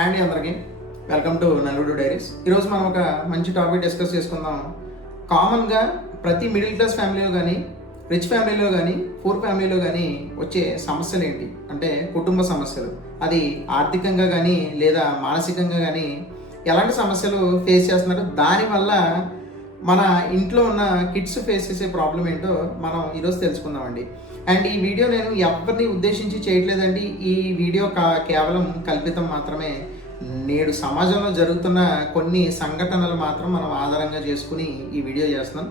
Hi అండి అందరికీ. Welcome to నలుగుడు diaries ఈరోజు మనం ఒక మంచి టాపిక్ డిస్కస్ చేసుకుందాం. కామన్గా ప్రతి మిడిల్ క్లాస్ ఫ్యామిలీలో కానీ రిచ్ ఫ్యామిలీలో కానీ పూర్ ఫ్యామిలీలో కానీ వచ్చే సమస్యలు ఏంటి? అంటే కుటుంబ సమస్యలు. అది ఆర్థికంగా కానీ లేదా మానసికంగా కానీ ఎలాంటి సమస్యలు ఫేస్ చేస్తున్నారు? దానివల్ల మన ఇంట్లో ఉన్న కిడ్స్ ఫేస్ చేసే ప్రాబ్లం ఏంటో మనం ఈరోజు తెలుసుకుందామండి. అండ్ ఈ వీడియో నేను ఎవరిని ఉద్దేశించి చేయట్లేదండి ఈ వీడియో కా కేవలం కల్పితం మాత్రమే. నేడు సమాజంలో జరుగుతున్న కొన్ని సంఘటనలు మాత్రం మనం ఆధారంగా చేసుకుని ఈ వీడియో చేస్తున్నాం.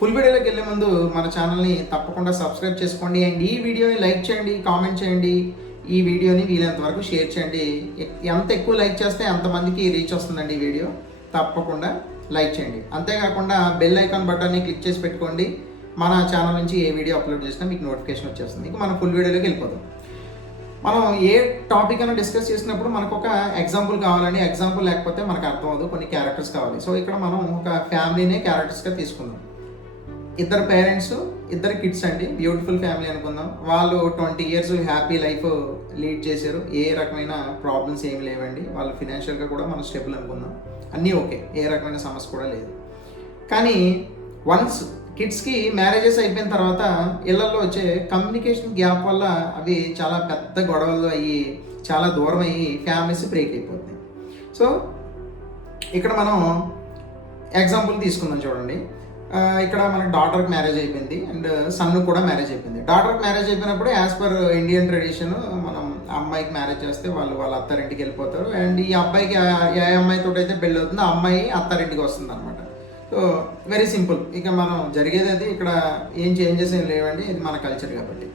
ఫుల్ వీడియోలోకి వెళ్ళే ముందు మన ఛానల్ని తప్పకుండా సబ్స్క్రైబ్ చేసుకోండి. అండ్ ఈ వీడియోని లైక్ చేయండి కామెంట్ చేయండి. ఈ వీడియోని వీలైనంత వరకు షేర్ చేయండి. ఎంత ఎక్కువ లైక్ చేస్తే అంతమందికి రీచ్ వస్తుందండి ఈ వీడియో. తప్పకుండా లైక్ చేయండి. అంతేకాకుండా బెల్ ఐకాన్ బటన్ని క్లిక్ చేసి పెట్టుకోండి. మన ఛానల్ నుంచి ఏ వీడియో అప్లోడ్ చేసినా మీకు నోటిఫికేషన్ వచ్చేస్తుంది. మనం ఫుల్ వీడియోలోకి వెళ్ళిపోతాం మనం ఏ టాపిక్ అయినా డిస్కస్ చేసినప్పుడు మనకు ఒక ఎగ్జాంపుల్ కావాలని ఎగ్జాంపుల్ లేకపోతే మనకు అర్థం అవ్వదు. కొన్ని క్యారెక్టర్స్ కావాలి. సో ఇక్కడ మనం ఒక ఫ్యామిలీనే క్యారెక్టర్స్గా తీసుకుందాం. ఇద్దరు పేరెంట్స్ ఇద్దరు కిడ్స్ అండి. బ్యూటిఫుల్ ఫ్యామిలీ అనుకుందాం. వాళ్ళు twenty years happy life lead చేశారు. ఏ రకమైన ప్రాబ్లమ్స్ ఏమి లేవండి. వాళ్ళు ఫినాన్షియల్గా కూడా మనం స్టెబుల్ అనుకుందాం. అన్నీ ఓకే ఏ రకమైన సమస్య కూడా లేదు. కానీ వన్స్ కిడ్స్కి మ్యారేజెస్ అయిపోయిన తర్వాత ఇళ్ళలో వచ్చే కమ్యూనికేషన్ గ్యాప్ వల్ల అవి చాలా పెద్ద గొడవలు అయ్యి చాలా దూరం అయ్యి ఫ్యామిలీస్ బ్రేక్ అయిపోతున్నాయి సో ఇక్కడ మనం ఎగ్జాంపుల్ తీసుకుందాం చూడండి. ఇక్కడ మనకి డాటర్కి మ్యారేజ్ అయిపోయింది అండ్ సన్ కూడా మ్యారేజ్ అయిపోయింది. డాటర్కి మ్యారేజ్ అయిపోయినప్పుడు యాజ్ పర్ ఇండియన్ ట్రెడిషన్ మనం అమ్మాయికి మ్యారేజ్ చేస్తే వాళ్ళు వాళ్ళ అత్తారింటికి వెళ్ళిపోతారు. అండ్ ఈ అబ్బాయికి ఏ అమ్మాయితో అయితే పెళ్ళి అవుతుందో ఆ అమ్మాయి అత్తారింటికి వస్తుంది అనమాట సో వెరీ సింపుల్ ఇక మనం జరిగేది అది. ఇక్కడ ఏం చేంజెస్ ఏం లేవండి. ఇది మన కల్చర్ కాబట్టి.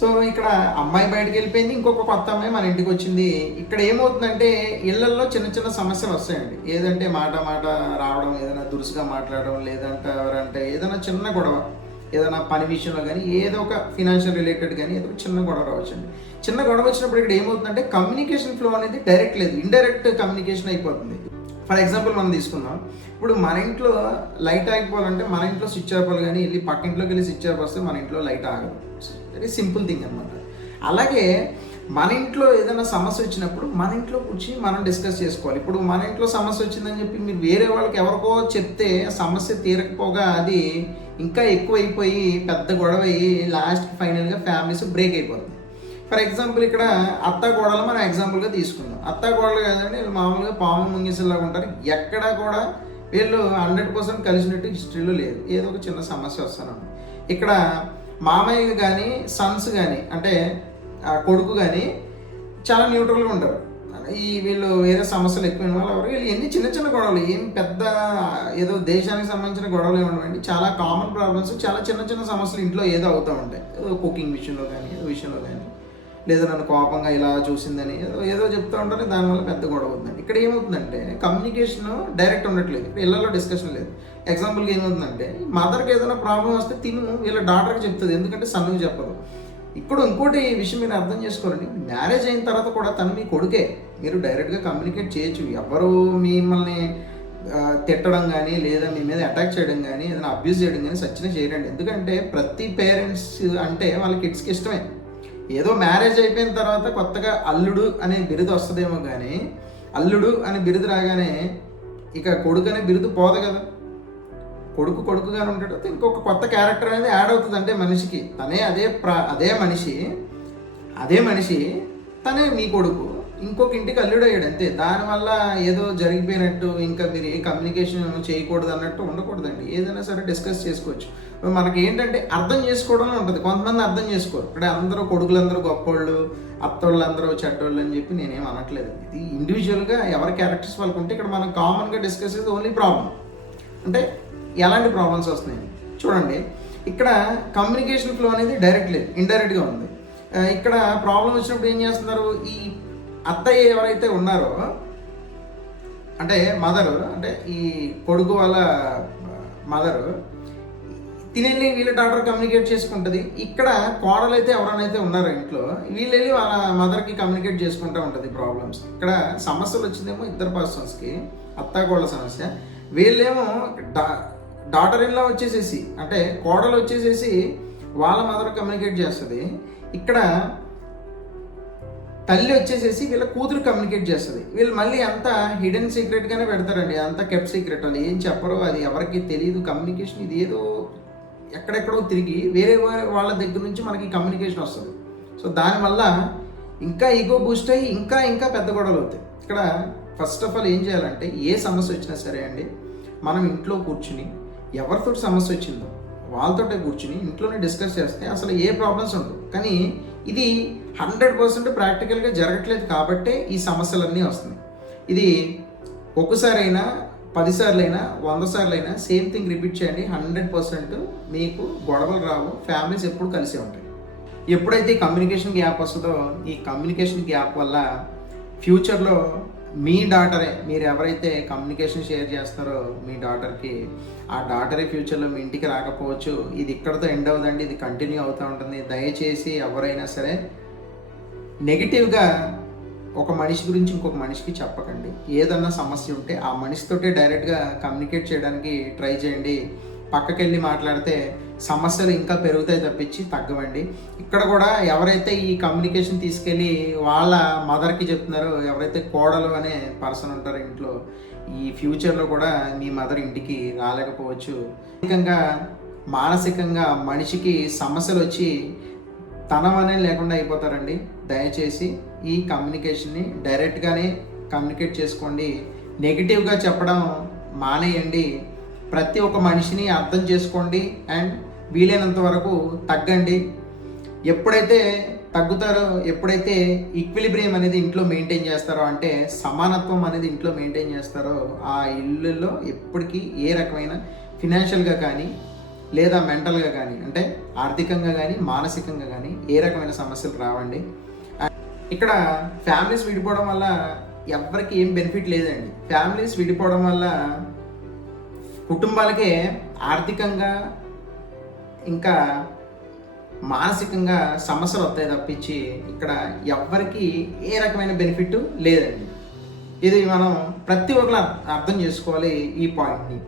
సో ఇక్కడ అమ్మాయి బయటకు వెళ్ళిపోయింది. ఇంకొక కొత్త అమ్మాయి మన ఇంటికి వచ్చింది. ఇక్కడ ఏమవుతుందంటే ఇళ్ళలో చిన్న చిన్న సమస్యలు వస్తాయండి. ఏదంటే మాట మాట రావడం ఏదైనా దురుసుగా మాట్లాడడం లేదంటే ఎవరంటే ఏదైనా చిన్న గొడవ ఏదైనా పని విషయంలో కానీ ఏదో ఒక ఫినాన్షియల్ రిలేటెడ్ కానీ ఏదో ఒక చిన్న గొడవ రావచ్చండి. చిన్న గొడవ వచ్చినప్పుడు ఇక్కడ ఏమవుతుందంటే కమ్యూనికేషన్ ఫ్లో అనేది డైరెక్ట్ లేదు. ఇండైరెక్ట్ కమ్యూనికేషన్ అయిపోతుంది. ఫర్ ఎగ్జాంపుల్ మనం తీసుకుందాం. ఇప్పుడు మన ఇంట్లో లైట్ ఆగిపోవాలంటే మన ఇంట్లో స్విచ్ ఆపాలి కానీ వెళ్ళి పక్కింట్లోకి వెళ్ళి స్విచ్ ఆఫ్ వస్తే మన ఇంట్లో లైట్ ఆగదు. వెరీ సింపుల్ థింగ్ అనమాట అలాగే మన ఇంట్లో ఏదైనా సమస్య వచ్చినప్పుడు మన ఇంట్లో కూర్చొని మనం డిస్కస్ చేసుకోవాలి. ఇప్పుడు మన ఇంట్లో సమస్య వచ్చిందని చెప్పి మీరు వేరే వాళ్ళకి ఎవరికో చెప్తే సమస్య తీరకపోగా అది ఇంకా ఎక్కువైపోయి పెద్ద గొడవ అయ్యి లాస్ట్ ఫైనల్గా ఫ్యామిలీస్ బ్రేక్ అయిపోతుంది ఫర్ ఎగ్జాంపుల్ ఇక్కడ అత్త గోడలు మనం ఎగ్జాంపుల్గా తీసుకుందాం. అత్త గోడలు కాదండి వీళ్ళు మామూలుగా పాము ముంగిసలాగా ఉంటారు. ఎక్కడా కూడా వీళ్ళు హండ్రెడ్ పర్సెంట్ కలిసినట్టు హిస్టరీలో లేదు. ఏదో ఒక చిన్న సమస్య వస్తానండి ఇక్కడ మామయ్య కానీ సన్స్ కానీ అంటే కొడుకు కానీ చాలా న్యూట్రల్గా ఉంటారు. ఈ వీళ్ళు వేరే సమస్యలు ఎక్కువ వాళ్ళు ఎవరు? వీళ్ళు ఎన్ని చిన్న చిన్న గొడవలు ఏం పెద్ద ఏదో దేశానికి సంబంధించిన గొడవలు ఏమండి చాలా కామన్ ప్రాబ్లమ్స్ చాలా చిన్న చిన్న సమస్యలు ఇంట్లో ఏదో అవుతూ ఉంటాయి. ఏదో కుకింగ్ విషయంలో కానీ ఏదో విషయంలో కానీ. లేదా నన్ను కోపంగా ఇలా చూసిందని ఏదో ఏదో చెప్తూ ఉంటారు దానివల్ల పెద్ద గొడవ అవుతుందండి. ఇక్కడ ఏమవుతుందంటే కమ్యూనికేషన్ డైరెక్ట్ ఉండట్లేదు. ఇక్కడ ఇళ్ళలో డిస్కషన్ లేదు. ఎగ్జాంపుల్కి ఏమవుతుందంటే మదర్కి ఏదైనా ప్రాబ్లం వస్తే తిను వీళ్ళ డాటర్కి చెప్తుంది ఎందుకంటే సన్నుకు చెప్పదు. ఇప్పుడు ఇంకోటి ఈ విషయం మీరు అర్థం చేసుకోవాలండి. మ్యారేజ్ అయిన తర్వాత కూడా తను మీ కొడుకే. మీరు డైరెక్ట్గా కమ్యూనికేట్ చేయొచ్చు. ఎవరు మిమ్మల్ని తిట్టడం కానీ లేదా మీ మీద అటాక్ చేయడం కానీ ఏదైనా అబ్యూస్ చేయడం కానీ సచ్చిన చేయరండి. ఎందుకంటే ప్రతి పేరెంట్స్ అంటే వాళ్ళ కిడ్స్కి ఇష్టమే. ఏదో మ్యారేజ్ అయిపోయిన తర్వాత కొత్తగా అల్లుడు అనే బిరుదు వస్తుందేమో కానీ అల్లుడు అనే బిరుదు రాగానే ఇక కొడుకు అనే బిరుదు పోదు కదా. కొడుకు కొడుకుగానే ఉంటాడు. ఇంకొక కొత్త క్యారెక్టర్ అనేది యాడ్ అవుతుంది. అంటే మనిషికి తనే అదే ప్రా అదే మనిషి అదే మనిషి తనే మీ కొడుకు. ఇంకొక ఇంటికి అల్లుడు అయ్యాడు అంతే. దానివల్ల ఏదో జరిగిపోయినట్టు ఇంకా మీరు ఏ కమ్యూనికేషన్ చేయకూడదు అన్నట్టు ఉండకూడదండి. ఏదైనా సరే డిస్కస్ చేసుకోవచ్చు. మనకి ఏంటంటే అర్థం చేసుకోవడంలో ఉంటుంది. కొంతమంది అర్థం చేసుకోరు. అంటే అందరూ కొడుకులందరూ గొప్పోళ్ళు అత్తోళ్ళందరూ చెడ్డోళ్ళు అని చెప్పి నేనేం అనట్లేదు. ఇది ఇండివిజువల్గా ఎవరి క్యారెక్టర్స్ వాళ్ళకు ఉంటే ఇక్కడ మనం కామన్గా డిస్కస్ చేసేది ఓన్లీ ప్రాబ్లం అంటే ఎలాంటి ప్రాబ్లమ్స్ వస్తున్నాయి చూడండి ఇక్కడ కమ్యూనికేషన్ ఫ్లో అనేది డైరెక్ట్ లేదు ఇండైరెక్ట్గా ఉంది. ఇక్కడ ప్రాబ్లం వచ్చినప్పుడు ఏం చేస్తున్నారు? ఈ అత్తయ్య ఎవరైతే ఉన్నారో అంటే మదర్ అంటే ఈ కొడుకు వాళ్ళ మదరు తినేళ్ళి వీళ్ళ డాక్టర్ కమ్యూనికేట్ చేసుకుంటుంది. ఇక్కడ కోడలు అయితే ఎవరైనా ఉన్నారో ఇంట్లో వీళ్ళు వెళ్ళి వాళ్ళ మదర్కి కమ్యూనికేట్ చేసుకుంటూ ఉంటుంది ప్రాబ్లమ్స్ ఇక్కడ సమస్యలు వచ్చిందేమో ఇద్దరు పర్సన్స్కి అత్త కోళ్ళ సమస్య. వీళ్ళేమో డా డాటర్ ఇన్లా వచ్చేసేసి అంటే కోడలు వచ్చేసేసి వాళ్ళ మదర్ కమ్యూనికేట్ చేస్తుంది. ఇక్కడ తల్లి వచ్చేసేసి వీళ్ళ కూతురు కమ్యూనికేట్ చేస్తుంది. వీళ్ళు మళ్ళీ అంతా హిడెన్ సీక్రెట్గానే పెడతారండి. అంత కెప్ సీక్రెట్ అని. ఏం చెప్పరు అది ఎవరికి తెలియదు కమ్యూనికేషన్ ఇది ఏదో ఎక్కడెక్కడో తిరిగి వేరే వాళ్ళ దగ్గర నుంచి మనకి కమ్యూనికేషన్ వస్తుంది. సో దానివల్ల ఇంకా ఈగో బూస్ట్ అయ్యి ఇంకా ఇంకా పెద్ద గొడవలు అవుతాయి. ఇక్కడ ఫస్ట్ ఆఫ్ ఆల్ ఏం చేయాలంటే ఏ సమస్య వచ్చినా సరే అండి మనం ఇంట్లో కూర్చుని ఎవరితో సమస్య వచ్చిందో వాళ్ళతోటే కూర్చుని ఇంట్లోనే డిస్కస్ చేస్తే అసలు ఏ ప్రాబ్లమ్స్ ఉండవు. కానీ ఇది హండ్రెడ్ పర్సెంట్ ప్రాక్టికల్గా జరగట్లేదు కాబట్టే ఈ సమస్యలన్నీ వస్తున్నాయి. ఇది ఒక్కసారైనా పదిసార్లైనా వంద సార్లైనా సేమ్ థింగ్ రిపీట్ చేయండి. హండ్రెడ్ పర్సెంట్ మీకు గొడవలు రావు. ఫ్యామిలీస్ ఎప్పుడు కలిసే ఉంటాయి. ఎప్పుడైతే కమ్యూనికేషన్ గ్యాప్ వస్తుందో ఈ కమ్యూనికేషన్ గ్యాప్ వల్ల ఫ్యూచర్లో మీ డాటరే మీరు ఎవరైతే కమ్యూనికేషన్ షేర్ చేస్తారో మీ డాటర్కి ఆ డాటరే ఫ్యూచర్లో మీ ఇంటికి రాకపోవచ్చు. ఇది ఇక్కడతో ఎండ్ అవుదండి ఇది కంటిన్యూ అవుతూ ఉంటుంది. దయచేసి ఎవరైనా సరే నెగిటివ్గా ఒక మనిషి గురించి ఇంకొక మనిషికి చెప్పకండి. ఏదన్నా సమస్య ఉంటే ఆ మనిషితోటే డైరెక్ట్గా కమ్యూనికేట్ చేయడానికి ట్రై చేయండి. పక్కకెళ్ళి మాట్లాడితే సమస్యలు ఇంకా పెరుగుతాయి తప్పించి తగ్గవండి. ఇక్కడ కూడా ఎవరైతే ఈ కమ్యూనికేషన్ తీసుకెళ్ళి వాళ్ళ మదర్కి చెప్తున్నారో ఎవరైతే కోడలు అనే పర్సన్ ఉంటారో ఇంట్లో ఈ ఫ్యూచర్లో కూడా మీ మదర్ ఇంటికి రాలేకపోవచ్చు. మానసికంగా మానసికంగా మనిషికి సమస్యలు వచ్చి తనం లేకుండా అయిపోతారండి. దయచేసి ఈ కమ్యూనికేషన్ని డైరెక్ట్గానే కమ్యూనికేట్ చేసుకోండి. నెగిటివ్గా చెప్పడం మానేయండి. ప్రతి ఒక్క మనిషిని అర్థం చేసుకోండి. అండ్ వీలైనంత వరకు తగ్గండి. ఎప్పుడైతే తగ్గుతారో ఎప్పుడైతే ఈక్విలిబ్రియం అనేది ఇంట్లో మెయింటైన్ చేస్తారో అంటే సమానత్వం అనేది ఇంట్లో మెయింటైన్ చేస్తారో ఆ ఇల్లులో ఎప్పటికీ ఏ రకమైన ఫినాన్షియల్గా కానీ లేదా మెంటల్గా కానీ అంటే ఆర్థికంగా కానీ మానసికంగా కానీ ఏ రకమైన సమస్యలు రావండి. ఇక్కడ ఫ్యామిలీస్ విడిపోవడం వల్ల ఎవరికి ఏం బెనిఫిట్ లేదండి. ఫ్యామిలీస్ విడిపోవడం వల్ల కుటుంబాలకే ఆర్థికంగా ఇంకా మానసికంగా సమస్యలు వస్తాయి తప్పించి ఇక్కడ ఎవ్వరికి ఏ రకమైన బెనిఫిట్ లేదండి. ఇది మనం ప్రతి ఒక్కరు అర్థం చేసుకోవాలి ఈ పాయింట్ని.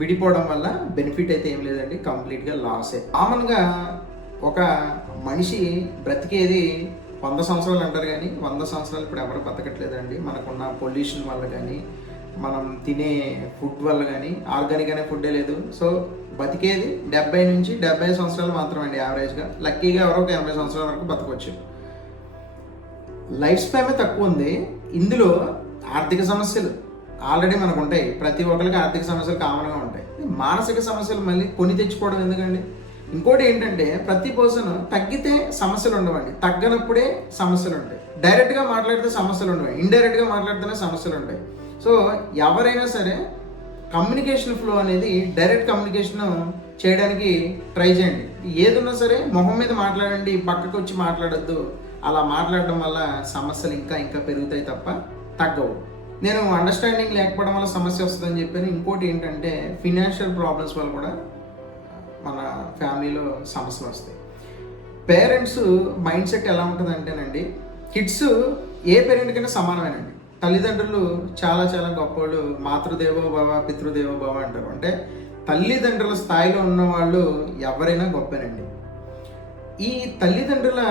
విడిపోవడం వల్ల బెనిఫిట్ అయితే ఏం లేదండి కంప్లీట్గా లాసే. కామన్గా ఒక మనిషి బ్రతికేది వంద సంవత్సరాలు అంటారు కానీ వంద సంవత్సరాలు ఇప్పుడు ఎవరు బతకట్లేదండి. మనకున్న పొల్యూషన్ వల్ల కానీ మనం తినే ఫుడ్ వల్ల కానీ ఆర్గానిక్ అనే ఫుడ్డే లేదు. సో బతికేది డెబ్బై నుంచి డెబ్బై సంవత్సరాలు మాత్రమే అండి యావరేజ్గా. లక్కీగా ఎవరో ఒక ఎనభై సంవత్సరాల వరకు బతకొచ్చు లైఫ్ స్పామే తక్కువ ఉంది. ఇందులో ఆర్థిక సమస్యలు ఆల్రెడీ మనకు ఉంటాయి ప్రతి ఒక్కరికి ఆర్థిక సమస్యలు కామన్గా ఉంటాయి. మానసిక సమస్యలు మళ్ళీ కొని తెచ్చుకోవడం ఎందుకండి? ఇంకోటి ఏంటంటే ప్రతి పర్సన్ తగ్గితే సమస్యలు ఉండవండి. తగ్గనప్పుడే సమస్యలు ఉంటాయి. డైరెక్ట్గా మాట్లాడితే సమస్యలు ఉండవు ఇండైరెక్ట్గా మాట్లాడితేనే సమస్యలు ఉంటాయి. సో ఎవరైనా సరే కమ్యూనికేషన్ ఫ్లో అనేది డైరెక్ట్ కమ్యూనికేషన్ చేయడానికి ట్రై చేయండి. ఏదున్నా సరే మొహం మీద మాట్లాడండి పక్కకు వచ్చి మాట్లాడొద్దు. అలా మాట్లాడడం వల్ల సమస్యలు ఇంకా ఇంకా పెరుగుతాయి తప్ప తగ్గవు. నేను అండర్స్టాండింగ్ లేకపోవడం వల్ల సమస్య వస్తుందని చెప్పాను. ఇంకోటి ఏంటంటే ఫినాన్షియల్ ప్రాబ్లమ్స్ వల్ల కూడా మన ఫ్యామిలీలో సమస్యలు వస్తాయి. పేరెంట్స్ మైండ్ సెట్ ఎలా ఉంటుందంటేనండి కిడ్స్ ఏ పేరెంట్ కన్నా సమానమేనండి. తల్లిదండ్రులు చాలా చాలా గొప్పవాళ్ళు. మాతృదేవో భవ పితృదేవో భవ అంటారు. అంటే తల్లిదండ్రుల స్థాయిలో ఉన్న వాళ్ళు ఎవరైనా గొప్పనండి. ఈ తల్లిదండ్రుల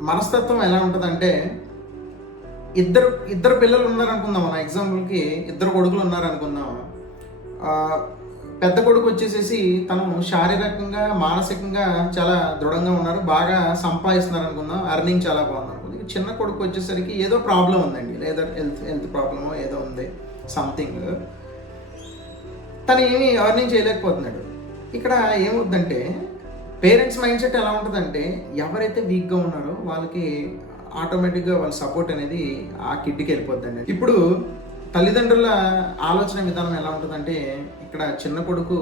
మనస్తత్వం ఎలా ఉంటుందంటే ఇద్దరు ఇద్దరు పిల్లలు ఉన్నారనుకుందాం. మన ఎగ్జాంపుల్కి ఇద్దరు కొడుకులు ఉన్నారనుకుందాం. పెద్ద కొడుకు వచ్చేసేసి తను శారీరకంగా మానసికంగా చాలా దృఢంగా ఉన్నారు. బాగా సంపాదిస్తున్నారు అనుకుందాం అర్నింగ్ చాలా బాగుంది. చిన్న కొడుకు వచ్చేసరికి ఏదో ప్రాబ్లం ఉందండి. లేదా హెల్త్ హెల్త్ ప్రాబ్లమో ఏదో ఉంది. సంథింగ్ తను ఏమి అర్నింగ్ చేయలేకపోతున్నాడు. ఇక్కడ ఏమవుద్దంటే పేరెంట్స్ మైండ్ సెట్ ఎలా ఉంటుందంటే ఎవరైతే వీక్గా ఉన్నారో వాళ్ళకి ఆటోమేటిక్గా వాళ్ళ సపోర్ట్ అనేది ఆ కిడ్కి వెళ్ళిపోద్దండి. ఇప్పుడు తల్లిదండ్రుల ఆలోచన విధానం ఎలా ఉంటుందంటే ఇక్కడ చిన్న కొడుకు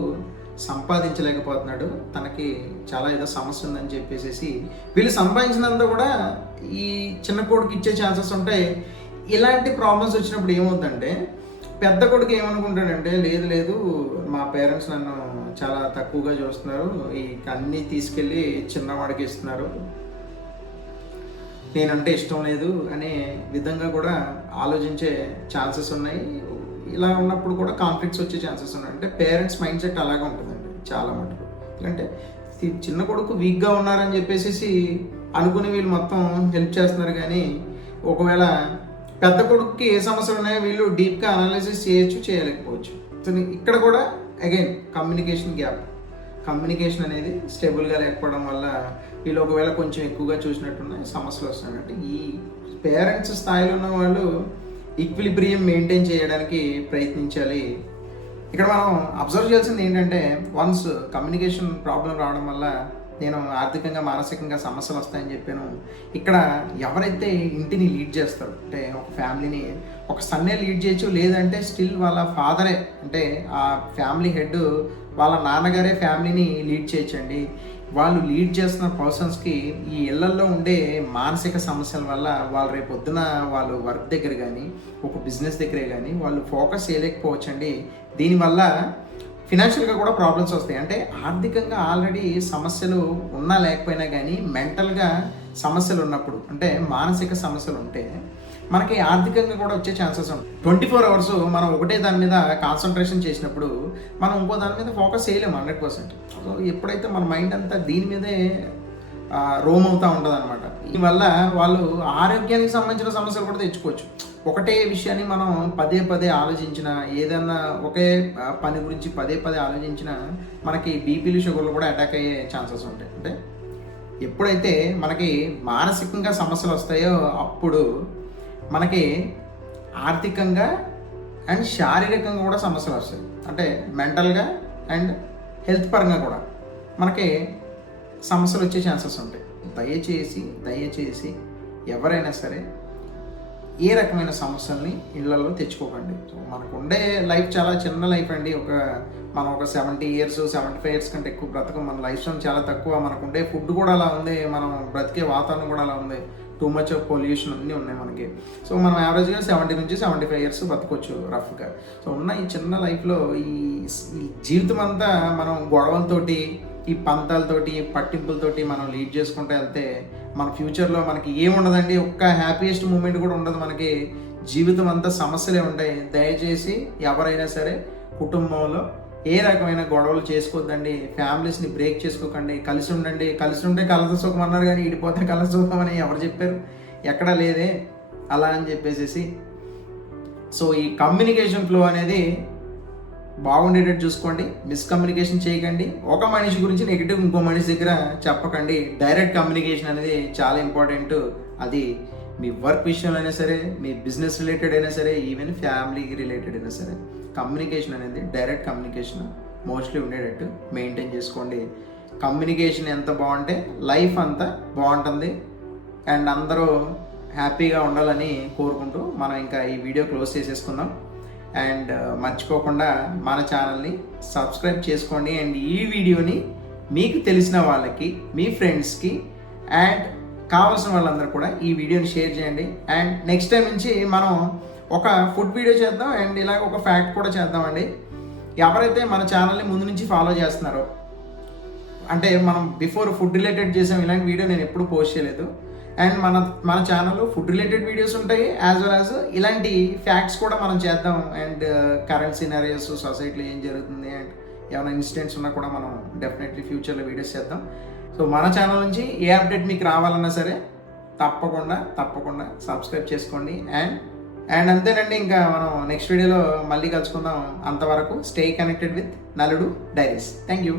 సంపాదించలేకపోతున్నాడు. తనకి చాలా ఏదో సమస్య ఉందని చెప్పేసి వీళ్ళు సంపాదించినంత కూడా ఈ చిన్న కొడుకు ఇచ్చే ఛాన్సెస్ ఉంటాయి ఇలాంటి ప్రాబ్లమ్స్ వచ్చినప్పుడు ఏమవుతుందంటే పెద్ద కొడుకు ఏమనుకుంటాడంటే లేదు లేదు మా పేరెంట్స్ నన్ను చాలా తక్కువగా చూస్తున్నారు. ఈ అన్నీ తీసుకెళ్ళి చిన్నవాడికి ఇస్తున్నారు. నేనంటే ఇష్టం లేదు అనే విధంగా కూడా ఆలోచించే ఛాన్సెస్ ఉన్నాయి. ఇలా ఉన్నప్పుడు కూడా కాన్ఫ్లిక్ట్స్ వచ్చే ఛాన్సెస్ ఉన్నాయి. అంటే పేరెంట్స్ మైండ్ సెట్ అలాగే ఉంటుందండి చాలా మటుకు. ఎందుకంటే చిన్న కొడుకు వీక్గా ఉన్నారని చెప్పేసి అనుకుని వీళ్ళు మొత్తం హెల్ప్ చేస్తున్నారు కానీ ఒకవేళ పెద్ద కొడుకుకి ఏ సమస్యలు ఉన్నాయో వీళ్ళు డీప్గా అనాలిసిస్ చేయొచ్చు చేయలేకపోవచ్చు. ఇక్కడ కూడా అగైన్ కమ్యూనికేషన్ గ్యాప్ కమ్యూనికేషన్ అనేది స్టేబుల్గా లేకపోవడం వల్ల వీళ్ళు ఒకవేళ కొంచెం ఎక్కువగా చూసినట్టున్న సమస్యలు వస్తున్నాయి. అంటే ఈ పేరెంట్స్ స్థాయిలో ఉన్న వాళ్ళు ఈక్విలిబ్రియం మెయింటైన్ చేయడానికి ప్రయత్నించాలి. ఇక్కడ మనం అబ్జర్వ్ చేయాల్సింది ఏంటంటే వన్స్ కమ్యూనికేషన్ ప్రాబ్లం రావడం వల్ల నేను ఆర్థికంగా మానసికంగా సమస్యలు వస్తాయని చెప్పాను. ఇక్కడ ఎవరైతే ఇంటిని లీడ్ చేస్తారు అంటే ఒక ఫ్యామిలీని ఒక సన్నే లీడ్ చేయొచ్చు లేదంటే స్టిల్ వాళ్ళ ఫాదరే అంటే ఆ ఫ్యామిలీ హెడ్ వాళ్ళ నాన్నగారే ఫ్యామిలీని లీడ్ చేయొచ్చండి. వాళ్ళు లీడ్ చేస్తున్న పర్సన్స్కి ఈ ఇళ్ళల్లో ఉండే మానసిక సమస్యల వల్ల వాళ్ళు రేపు పొద్దున వాళ్ళు వర్క్ దగ్గర కానీ ఒక బిజినెస్ దగ్గరే కానీ వాళ్ళు ఫోకస్ చేయలేకపోవచ్చండి. దీనివల్ల ఫినాన్షియల్గా కూడా ప్రాబ్లమ్స్ వస్తాయి. అంటే ఆర్థికంగా ఆల్రెడీ సమస్యలు ఉన్నా లేకపోయినా కానీ మెంటల్గా సమస్యలు ఉన్నప్పుడు అంటే మానసిక సమస్యలు ఉంటే మనకి ఆర్థికంగా కూడా వచ్చే ఛాన్సెస్ ఉంటాయి. ట్వంటీ ఫోర్ అవర్స్ మనం ఒకటే దాని మీద కాన్సన్ట్రేషన్ చేసినప్పుడు మనం ఇంకో దాని మీద ఫోకస్ చేయలేము హండ్రెడ్ పర్సెంట్ సో ఎప్పుడైతే మన మైండ్ అంతా దీని మీదే రోమ్ అవుతూ ఉంటుంది అనమాట దీనివల్ల వాళ్ళు ఆరోగ్యానికి సంబంధించిన సమస్యలు కూడా తెచ్చుకోవచ్చు. ఒకటే విషయాన్ని మనం పదే పదే ఆలోచించిన ఏదన్నా ఒకే పని గురించి పదే పదే ఆలోచించిన మనకి బీపీలు షుగర్లు కూడా అటాక్ అయ్యే ఛాన్సెస్ ఉంటాయి. అంటే ఎప్పుడైతే మనకి మానసికంగా సమస్యలు వస్తాయో అప్పుడు మనకి ఆర్థికంగా అండ్ శారీరకంగా కూడా సమస్యలు వస్తాయి. అంటే మెంటల్గా అండ్ హెల్త్ పరంగా కూడా మనకి సమస్యలు వచ్చే ఛాన్సెస్ ఉంటాయి. దయచేసి దయచేసి ఎవరైనా సరే ఏ రకమైన సమస్యల్ని ఇళ్ళలో తెచ్చుకోకండి. సో మనకు ఉండే లైఫ్ చాలా చిన్న లైఫ్ అండి. ఒక మనం ఒక seventy years seventy five years కంటే ఎక్కువ బ్రతకం. మన లైఫ్ స్టైల్ చాలా తక్కువ. మనకు ఉండే ఫుడ్ కూడా అలా ఉంది. మనం బ్రతికే వాతావరణం కూడా అలా ఉంది. టూ మచ్ ఆఫ్ పొల్యూషన్ అన్నీ ఉన్నాయి మనకి. సో మనం యావరేజ్గా సెవెంటీ నుంచి సెవెంటీ ఫైవ్ ఇయర్స్ బతకొచ్చు రఫ్గా సో ఉన్న ఈ చిన్న లైఫ్లో ఈ ఈ జీవితం అంతా మనం గొడవలతోటి ఈ పంతాలతోటి పట్టింపులతోటి మనం లీడ్ చేసుకుంటూ వెళ్తే మన ఫ్యూచర్లో మనకి ఏముండదండి? ఒక్క హ్యాపీయెస్ట్ మూమెంట్ కూడా ఉండదు మనకి. జీవితం అంతా సమస్యలే ఉంటాయి. దయచేసి ఎవరైనా సరే కుటుంబంలో ఏ రకమైన గొడవలు చేసుకోవద్దండి ఫ్యామిలీస్ని బ్రేక్ చేసుకోకండి. కలిసి ఉండండి. కలిసి ఉంటే కలత సుఖం అన్నారు కానీ ఇడిపోతే కలత సుఖం అని ఎవరు చెప్పారు? ఎక్కడా లేదే. అలా అని చెప్పేసేసి. సో ఈ కమ్యూనికేషన్ ఫ్లో అనేది బాగుండేటట్టు చూసుకోండి. మిస్కమ్యూనికేషన్ చేయకండి. ఒక మనిషి గురించి నెగిటివ్ ఇంకో మనిషి దగ్గర చెప్పకండి. డైరెక్ట్ కమ్యూనికేషన్ అనేది చాలా ఇంపార్టెంట్ అది మీ వర్క్ విషయంలో అయినా సరే మీ బిజినెస్ రిలేటెడ్ అయినా సరే ఈవెన్ ఫ్యామిలీకి రిలేటెడ్ అయినా సరే. కమ్యూనికేషన్ అనేది డైరెక్ట్ కమ్యూనికేషన్ మోస్ట్లీ ఉండేటట్టు మెయింటైన్ చేసుకోండి. కమ్యూనికేషన్ ఎంత బాగుంటే లైఫ్ అంతా బాగుంటుంది. అండ్ అందరూ హ్యాపీగా ఉండాలని కోరుకుంటూ మనం ఇంకా ఈ వీడియో క్లోజ్ చేసేసుకుందాం. అండ్ uh, మర్చిపోకుండా మన ఛానల్ని సబ్స్క్రైబ్ చేసుకోండి. అండ్ ఈ వీడియోని మీకు తెలిసిన వాళ్ళకి మీ ఫ్రెండ్స్కి అండ్ కావాల్సిన వాళ్ళందరూ కూడా ఈ వీడియోని షేర్ చేయండి. అండ్ నెక్స్ట్ టైం నుంచి మనం ఒక ఫుడ్ వీడియో చేద్దాం అండ్ ఇలా ఒక ఫ్యాక్ట్ కూడా చేద్దామండి. ఎవరైతే మన ఛానల్ని ముందు నుంచి ఫాలో చేస్తున్నారో అంటే మనం బిఫోర్ ఫుడ్ రిలేటెడ్ చేసాం ఇలాంటి వీడియో నేను ఎప్పుడు పోస్ట్ చేయలేదు. అండ్ మన మన ఛానల్లో ఫుడ్ రిలేటెడ్ వీడియోస్ ఉంటాయి యాజ్ వెల్ యాజ్ ఇలాంటి ఫ్యాక్ట్స్ కూడా మనం చేద్దాం. అండ్ కరెంట్ సినారియోస్ సొసైటీలో ఏం జరుగుతుంది అండ్ ఏమైనా ఇన్సిడెంట్స్ ఉన్నా కూడా మనం డెఫినెట్లీ ఫ్యూచర్లో వీడియోస్ చేద్దాం. సో మన ఛానల్ నుంచి ఏ అప్డేట్ మీకు రావాలన్నా సరే తప్పకుండా తప్పకుండా సబ్స్క్రైబ్ చేసుకోండి. అండ్ అండ్ అంతేనండి ఇంకా మనం నెక్స్ట్ వీడియోలో మళ్ళీ కలుసుకుందాం. అంతవరకు stay connected with Naludu diaries thank you